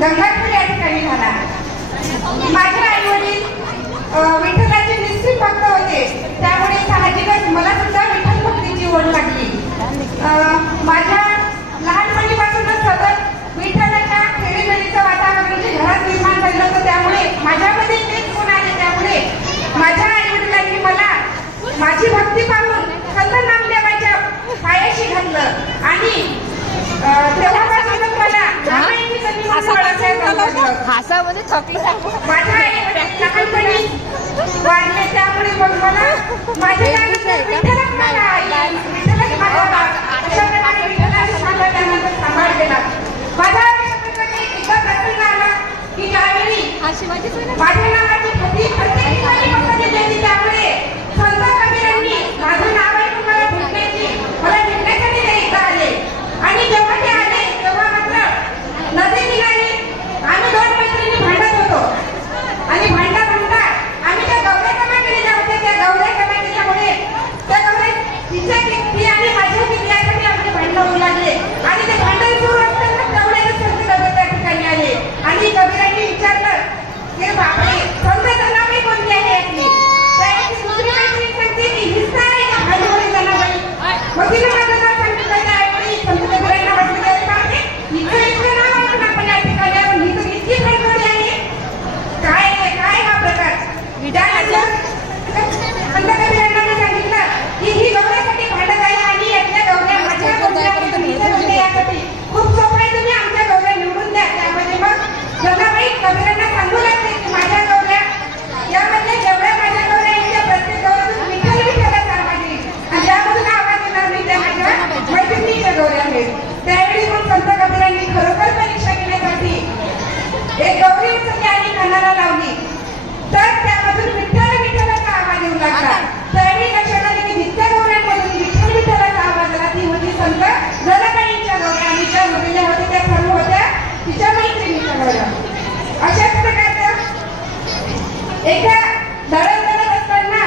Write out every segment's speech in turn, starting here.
गंगापूर या ठिकाणी झाला. माझे आई वडील विठ्ठलाचे निश्चित भक्त होते, त्यामुळे साहजिकच मला सुद्धा विठ्ठल भक्तीची ओढ लागली. माझ्या लहानपणीपासूनच सतत विठ्ठलाच्या खेळीमेळीचं वातावरण जे घरात निर्माण झालं होतं, त्यामुळे माझ्यामध्ये तेच गुण आले. त्यामुळे माझ्या आई वडिलांनी मला माझी भक्ती पाहून संत नामदेवाच्या पायाशी घातलं आणि तेव्हापासूनच मला रामायणाची कधी हासामध्ये थकलं. माझ्या आई वडील लहानपणी वाढले, त्यामुळे मग मला माझ्या विठ्ठलच माझा आई, विठ्ठलच माझा बाप अशा प्रकारे विठ्ठलाने माझा त्यानंतर सांभाळ केला. माझ्या एकदा प्रसंग आला की ज्यावेळी माझ्या नावाची प्रत्येक ठिकाणी पकडली गेली, त्यामुळे संत कबीरांनी माझं नाव ऐकून मला भेटण्यासाठी ते एकदा आले. आणि जेव्हा ते आले तेव्हा मात्र नदी किनारी आम्ही दोन मैत्रिणी भांडत होतो आणि भांडता आम्ही त्या गवऱ्या जमा केलेल्या होत्या. त्या गवऱ्या जमा केल्यामुळे त्या गवऱ्या ती आणि माझ्या यासाठी आमचे भांडण होऊ लागले. आणि ते भांडण सुरू असताना तेवढ्याच संत कबीर त्या ठिकाणी आले आणि कबीरांनी विचारलं की बापरे संत जनाबाई कोणती आहे यातली. त्याची दुसरी मैत्रीण सांगते की हिस्सा आहे का भांडवली जनाबाई. मग तिने माझं नाव सांगितलं. त्यावेळी संत कबीरांना वाटलं इतकं नाव ऐकून आपण या ठिकाणी आलो, ही तर इतकी भांडवली आहे, काय हा प्रकार. त्यानंतर संत कबीरांना मी सांगितलं की ही गवऱ्यासाठी भांडत आहे आणि यातल्या गवऱ्या माझ्या गवऱ्या यासाठी खूप सोपं आहे, तुम्ही आमच्या गवऱ्या निवडून द्या. त्यामध्ये मग जनाबाई कबीरांना सांगू लागते की माझ्या गवऱ्या यामध्ये जेवढ्या माझ्या गवऱ्या आहेत त्या प्रत्येक गवऱ्यातून विठ्ठलाचा आवाज येईल आणि ज्यामधून आवाज येणार नाही त्या माझ्या मैत्रिणीच्या गवऱ्या आहेत. त्यावेळी मग संत कबीरांनी खरोखर परीक्षा घेण्यासाठी एक गौरी उचलली आणि कानाला लावली, तर त्यामधून विठ्ठलाचा आवाज येऊ लागला. त्यावेळी लक्षात आले की जितक्या गौऱ्यांमधून विठ्ठलाचा आवाज आला ती होती संत जनाबाईंच्या गौऱ्या आणि ज्या उरलेल्या होत्या त्या सर्व होत्या तिच्या मैत्रिणीच्या गौऱ्या. अशाच प्रकारचं एका दळण असताना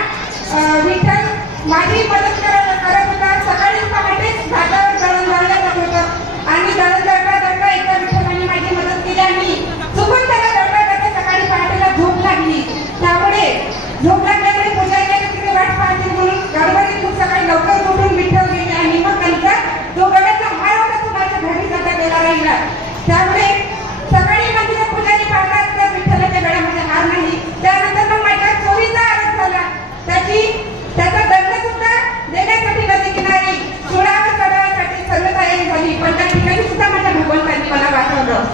विठ्ठल माझी मदत करत होता. सकाळी पहाटेच घाटावर दळण दळलं जात होतं आणि दळण दळता एका विठ्ठलाने माझी मदत केली आणि चुकून त्याला दळता सकाळी पहाटेला झोप लागली. त्यामुळे झोप लागल्यामुळे पुजारी तिथे वाट पाहतील म्हणून गडबडीत खूप सकाळी लवकर उठून विठ्ठल गेले आणि मग त्यांचा जो गळ्याचा हार होता तो माझ्या घरी जाता गेला राहिला. त्यामुळे सकाळी मंदिरात पुजारी पाहतात तर विठ्ठलाच्या गळ्यामध्ये हार नाही. त्यानंतर मग माझ्या चोरीचा आरोप झाला. त्याचा दंड सुद्धा देण्यासाठी नदी किनारी सोडावर चढवण्यासाठी सर्व तयारी झाली, पण त्या ठिकाणी सुद्धा माझ्या भगवंतांनी मला वाचवलं.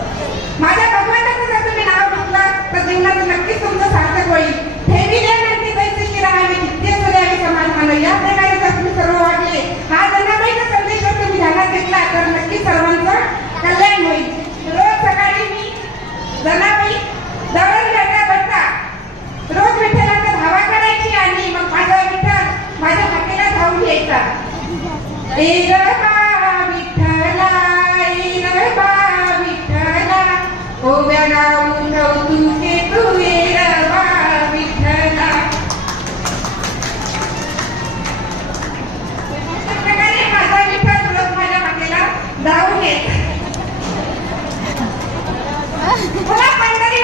माझ्या भगवंताचं जर तुम्ही नाव घेतलं तर जीवनात नक्कीच तुमचं सार्थक होईल. ठेविल्यानंतर दैत्यशी राहावे तिथे सूर्यावे समाधान, या प्रकारे जर तुम्ही सर्व वागले, हा जनाबाईचा संदेश जर तुम्ही ध्यानात घेतला तर नक्कीच सर्वांचं कल्याण होईल. रोज सकाळी मी जनाबाई दळण दळता रोज विठ्ठलाचा धावा करायची आणि मग माझा विठ्ठल माझ्या हाकेला धावून यायचा.